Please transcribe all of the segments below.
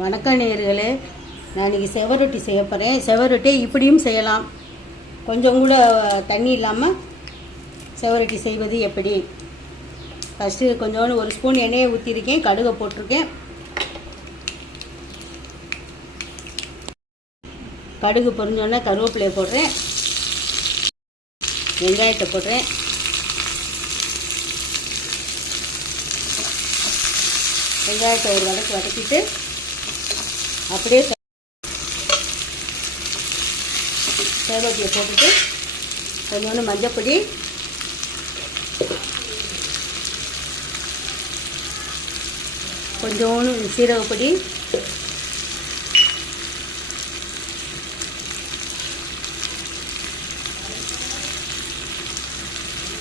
வணக்கம் நேர்களே நான் இன்றைக்கி செவரொட்டி செய்ய போகிறேன் செவரொட்டியை இப்படியும் செய்யலாம். கொஞ்சம் கூட தண்ணி இல்லாமல் செவரொட்டி செய்வது எப்படி? ஃபஸ்ட்டு கொஞ்சோண்டு ஒரு ஸ்பூன் எண்ணெயை ஊற்றிருக்கேன் கடுகை போட்டிருக்கேன். கடுகு பொரிஞ்சோடனே கருவேப்பிலையை போடுறேன். வெங்காயத்தை போடுறேன். வெங்காயத்தை ஒரு வதக்கு வதக்கிட்டு அப்படியே சேவட்டியை போட்டுட்டு கொஞ்சோண்டு மஞ்சப்பொடி. கொஞ்சோண்டு சீரகப்பொடி.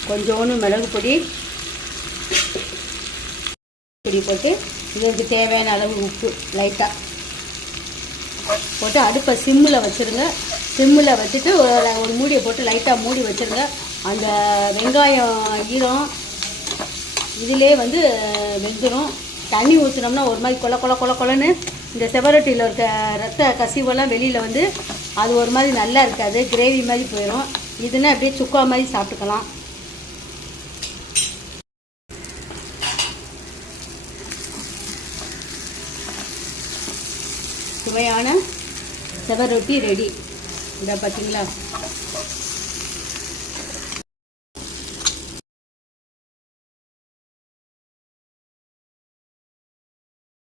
கொஞ்சோண்டு மிளகு பொடி பொடி போட்டு இதற்கு தேவையான அளவு உப்பு லைட்டாக போட்டு அடுப்பை சிம்மில் வச்சுருங்க. சிம்மில் வச்சுட்டு ஒரு ஒரு மூடியை போட்டு லைட்டாக மூடி வச்சுருங்க. அந்த வெங்காயம் ஈரம் இதிலே வந்து வெந்துடும் தண்ணி ஊற்றினோம்னா ஒரு மாதிரி கொல கொல கொல கொலன்னு இந்த செவரட்டியில் இருக்க ரத்த கசிவெல்லாம் வெளியில் வந்து அது ஒரு மாதிரி நல்லா இருக்காது. கிரேவி மாதிரி போயிடும் இதுனா அப்படியே சுக்கா மாதிரி சாப்பிட்டுக்கலாம். சுவையான செவரொட்டி ரெடி. இதை பார்த்தீங்களா